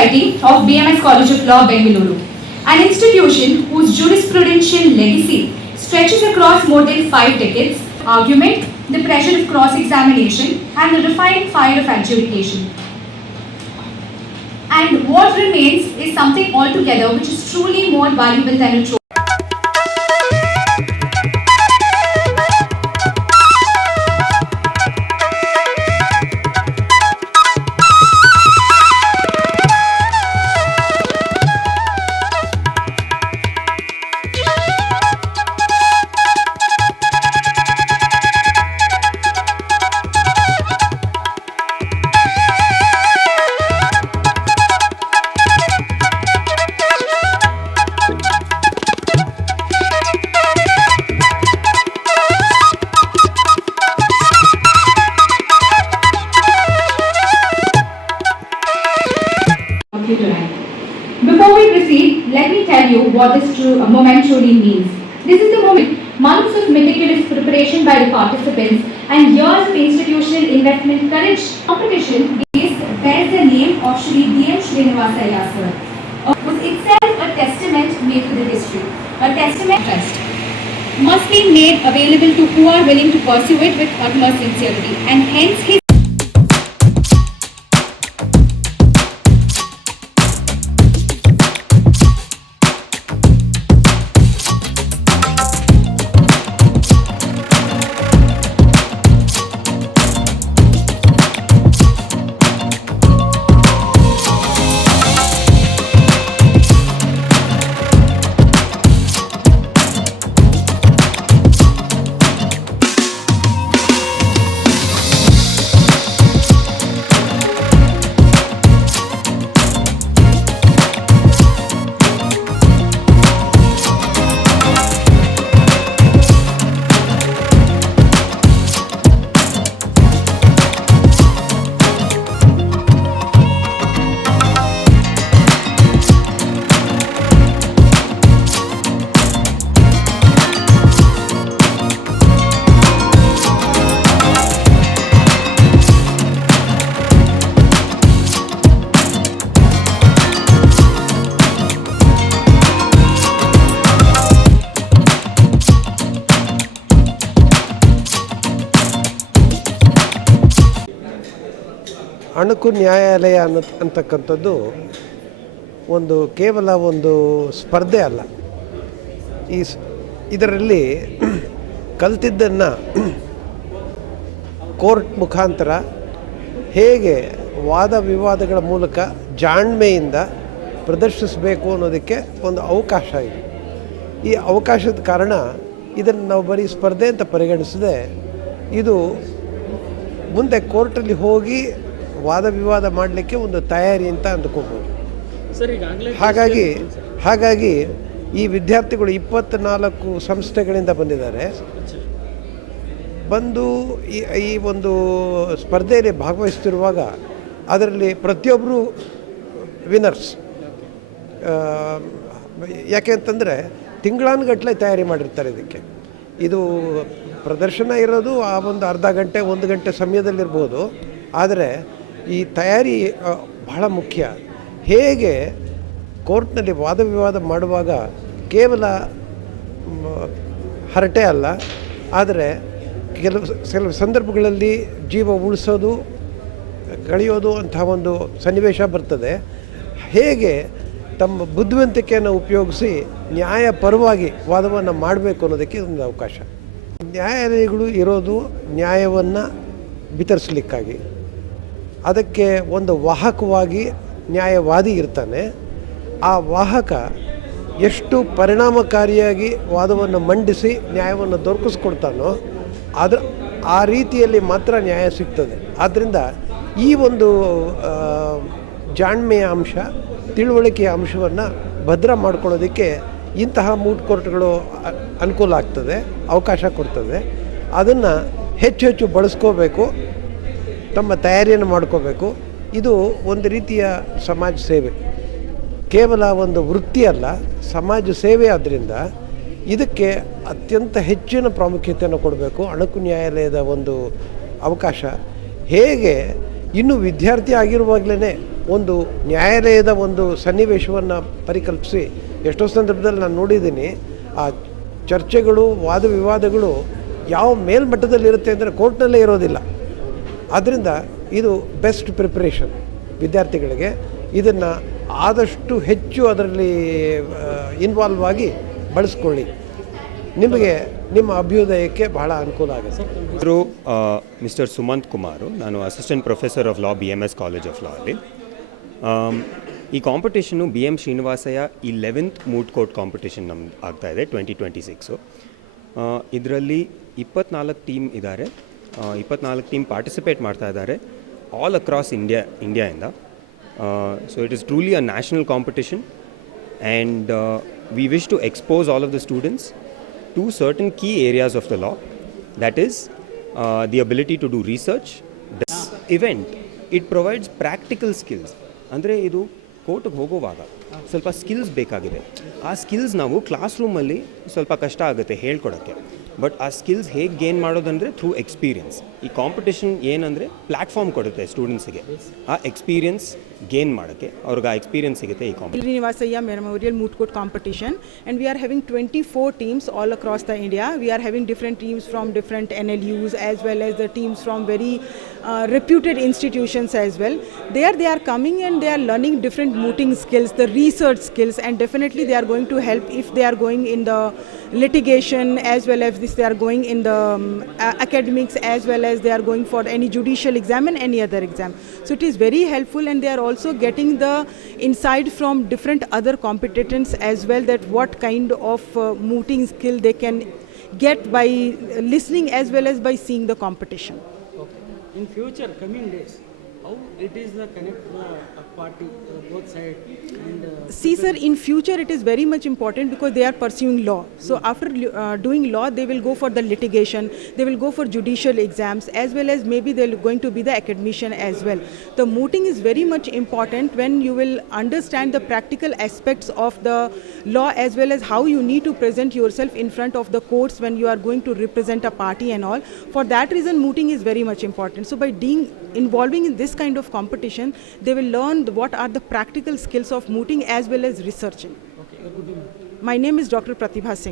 Society of BMS College of Law, Bengaluru, an institution whose jurisprudential legacy stretches across more than 5 decades, argument, the pressure of cross-examination, and the refined fire of adjudication. And what remains is something altogether which is truly more valuable than a trophy. Before we proceed, let me tell you what this moment truly means. This is the moment, months of meticulous preparation by the participants and years of institutional investment courage. Competition bears the name of Shri D.M. Srinivasa Iyer sir, was itself a testament made to the history. A testament trust must be made available to who are willing to pursue it with utmost sincerity, and hence his ಅಣಕು ನ್ಯಾಯಾಲಯ ಅಂತಕ್ಕಂಥದ್ದು ಒಂದು ಕೇವಲ ಒಂದು ಸ್ಪರ್ಧೆ ಅಲ್ಲ. ಇದರಲ್ಲಿ ಕಲ್ತಿದ್ದನ್ನು court ಮುಖಾಂತರ ಹೇಗೆ ವಾದ ವಿವಾದಗಳ ಮೂಲಕ ಜಾಣ್ಮೆಯಿಂದ ಪ್ರದರ್ಶಿಸಬೇಕು ಅನ್ನೋದಕ್ಕೆ ಒಂದು ಅವಕಾಶ ಇದೆ. ಈ ಅವಕಾಶದ ಕಾರಣ ಇದನ್ನು ನಾವು ಬರೀ ಸ್ಪರ್ಧೆ ಅಂತ ಪರಿಗಣಿಸದೆ ಇದು ಮುಂದೆ ಕೋರ್ಟಲ್ಲಿ ಹೋಗಿ ವಾದ ವಿವಾದ ಮಾಡಲಿಕ್ಕೆ ಒಂದು ತಯಾರಿ ಅಂತ ಅಂದ್ಕೋಬೋದು. ಹಾಗಾಗಿ ಈ ವಿದ್ಯಾರ್ಥಿಗಳು 24 ಸಂಸ್ಥೆಗಳಿಂದ ಬಂದಿದ್ದಾರೆ. ಬಂದು ಈ ಒಂದು ಸ್ಪರ್ಧೆಯಲ್ಲಿ ಭಾಗವಹಿಸ್ತಿರುವಾಗ ಅದರಲ್ಲಿ ಪ್ರತಿಯೊಬ್ಬರು ವಿನ್ನರ್ಸ್. ಯಾಕೆ ಅಂತಂದರೆ ತಿಂಗಳಾನುಗಟ್ಟಲೆ ತಯಾರಿ ಮಾಡಿರ್ತಾರೆ. ಇದು ಪ್ರದರ್ಶನ ಇರೋದು ಆ ಒಂದು ಅರ್ಧ ಗಂಟೆ 1 ಗಂಟೆ ಸಮಯದಲ್ಲಿರ್ಬೋದು. ಆದರೆ ಈ ತಯಾರಿ ಬಹಳ ಮುಖ್ಯ. ಹೇಗೆ ಕೋರ್ಟ್ನಲ್ಲಿ ವಾದ ವಿವಾದ ಮಾಡುವಾಗ ಕೇವಲ ಹರಟೆ ಅಲ್ಲ, ಆದರೆ ಕೆಲವು ಸಂದರ್ಭಗಳಲ್ಲಿ ಜೀವ ಉಳಿಸೋದು ಕಳೆಯೋದು ಅಂಥ ಒಂದು ಸನ್ನಿವೇಶ ಬರ್ತದೆ. ಹೇಗೆ ತಮ್ಮ ಬುದ್ಧಿವಂತಿಕೆಯನ್ನು ಉಪಯೋಗಿಸಿ ನ್ಯಾಯಪರವಾಗಿ ವಾದವನ್ನು ಮಾಡಬೇಕು ಅನ್ನೋದಕ್ಕೆ ಒಂದು ಅವಕಾಶ. ನ್ಯಾಯಾಲಯಗಳು ಇರೋದು ನ್ಯಾಯವನ್ನು ವಿತರಿಸಲಿಕ್ಕಾಗಿ. ಅದಕ್ಕೆ ಒಂದು ವಾಹಕವಾಗಿ ನ್ಯಾಯವಾದಿ ಇರ್ತಾನೆ. ಆ ವಾಹಕ ಎಷ್ಟು ಪರಿಣಾಮಕಾರಿಯಾಗಿ ವಾದವನ್ನು ಮಂಡಿಸಿ ನ್ಯಾಯವನ್ನು ದೊರಕಿಸ್ಕೊಡ್ತಾನೋ ಆ ರೀತಿಯಲ್ಲಿ ಮಾತ್ರ ನ್ಯಾಯ ಸಿಗ್ತದೆ. ಆದ್ದರಿಂದ ಈ ಒಂದು ಜಾಣ್ಮೆಯ ಅಂಶ, ತಿಳುವಳಿಕೆಯ ಅಂಶವನ್ನು ಭದ್ರ ಮಾಡ್ಕೊಳ್ಳೋದಕ್ಕೆ ಇಂತಹ ಮೂಟ್ ಕೋರ್ಟ್ಗಳು ಅನುಕೂಲ ಆಗ್ತದೆ, ಅವಕಾಶ ಕೊಡ್ತದೆ. ಅದನ್ನು ಹೆಚ್ಚು ಬಳಸ್ಕೋಬೇಕು, ತಮ್ಮ ತಯಾರಿಯನ್ನು ಮಾಡ್ಕೋಬೇಕು. ಇದು ಒಂದು ರೀತಿಯ ಸಮಾಜ ಸೇವೆ, ಕೇವಲ ಒಂದು ವೃತ್ತಿ ಅಲ್ಲ, ಸಮಾಜ ಸೇವೆ. ಆದ್ದರಿಂದ ಇದಕ್ಕೆ ಅತ್ಯಂತ ಹೆಚ್ಚಿನ ಪ್ರಾಮುಖ್ಯತೆಯನ್ನು ಕೊಡಬೇಕು. ಅಣಕು ನ್ಯಾಯಾಲಯದ ಒಂದು ಅವಕಾಶ ಹೇಗೆ ಇನ್ನೂ ವಿದ್ಯಾರ್ಥಿ ಆಗಿರುವಾಗಲೇ ಒಂದು ನ್ಯಾಯಾಲಯದ ಒಂದು ಸನ್ನಿವೇಶವನ್ನು ಪರಿಕಲ್ಪಿಸಿ ಎಷ್ಟೋ ಸಂದರ್ಭದಲ್ಲಿ ನಾನು ನೋಡಿದ್ದೀನಿ ಆ ಚರ್ಚೆಗಳು ವಾದ ವಿವಾದಗಳು ಯಾವ ಮೇಲ್ಮಟ್ಟದಲ್ಲಿರುತ್ತೆ ಅಂದರೆ ಕೋರ್ಟ್ನಲ್ಲೇ ಇರೋದಿಲ್ಲ. ಆದ್ದರಿಂದ ಇದು ಬೆಸ್ಟ್ ಪ್ರಿಪ್ರೇಷನ್ ವಿದ್ಯಾರ್ಥಿಗಳಿಗೆ. ಇದನ್ನು ಆದಷ್ಟು ಹೆಚ್ಚು ಅದರಲ್ಲಿ ಇನ್ವಾಲ್ವ್ ಆಗಿ ಬಳಸ್ಕೊಳ್ಳಿ, ನಿಮಗೆ ನಿಮ್ಮ ಅಭ್ಯುದಯಕ್ಕೆ ಬಹಳ ಅನುಕೂಲ ಆಗುತ್ತೆ. ಹೆಸರು ಮಿಸ್ಟರ್ ಸುಮಂತ್ ಕುಮಾರು, ನಾನು assistant professor of law BMS college of law ಅಲ್ಲಿ. ಈ competition BM Srinivasaiah 11th moot court competition ನಮ್ದು ಆಗ್ತಾಯಿದೆ 2026. ಇದರಲ್ಲಿ 24 ಟೀಮ್ ಇದ್ದಾರೆ. 24 ಟೀಮ್ ಪಾರ್ಟಿಸಿಪೇಟ್ ಮಾಡ್ತಾ ಇದ್ದಾರೆ ಆಲ್ ಅಕ್ರಾಸ್ ಇಂಡಿಯಾಯಿಂದ. So it is truly a national competition and we wish to expose all of the students to certain key areas of the law, that is the ability to do research. This event, it provides practical skills. ಅಂದರೆ ಇದು ಕೋರ್ಟ್ಗೆ ಹೋಗುವಾಗ ಸ್ವಲ್ಪ skills ಬೇಕಾಗಿದೆ. ಆ skills ನಾವು class ರೂಮಲ್ಲಿ ಸ್ವಲ್ಪ ಕಷ್ಟ ಆಗುತ್ತೆ ಹೇಳ್ಕೊಡೋಕ್ಕೆ, ಬಟ್ ಆ ಸ್ಕಿಲ್ಸ್ ಹೇಗೆ ಗೇನ್ ಮಾಡೋದಂದರೆ ಥ್ರೂ ಎಕ್ಸ್ಪೀರಿಯನ್ಸ್. ಈ ಕಾಂಪಿಟೇಷನ್ ಏನಂದರೆ ಪ್ಲ್ಯಾಟ್ಫಾರ್ಮ್ ಕೊಡುತ್ತೆ ಸ್ಟೂಡೆಂಟ್ಸಿಗೆ ಆ ಎಕ್ಸ್ಪೀರಿಯನ್ಸ್ ಗೇನ್ ಮಾಡೋಕ್ಕೆ, ಅವ್ರಿಗೆ ಆ ಎಕ್ಸ್ಪೀರಿಯನ್ಸ್ ಸಿಗುತ್ತೆ ಈ competition. Srinivasaya Memorial Moot Court Competition, and we are having 24 teams all across the India. We are having different teams from different NLUs as well as the teams from very reputed institutions as well. There they are coming and they are learning different mooting skills, the research skills, and definitely they are going to help if they are going in the litigation as well as this they are going in the academics as well as they are going for any judicial exam and any other exam. So it is very helpful, and they are also getting the insight from different other competitors as well, that what kind of mooting skill they can get by listening as well as by seeing the competition. Okay. In future coming days, how it is the connect the party both side and See sir, in future it is very much important because they are pursuing law. So after doing law, they will go for the litigation, they will go for judicial exams as well as maybe they are going to be the academician as well. The mooting is very much important when you will understand the practical aspects of the law as well as how you need to present yourself in front of the courts when you are going to represent a party and all. For that reason, mooting is very much important. So by being involving in this kind of competition, they will learn what are the practical skills of mooting as well as researching. okay, good evening. My name is Dr. Pratibha Singh.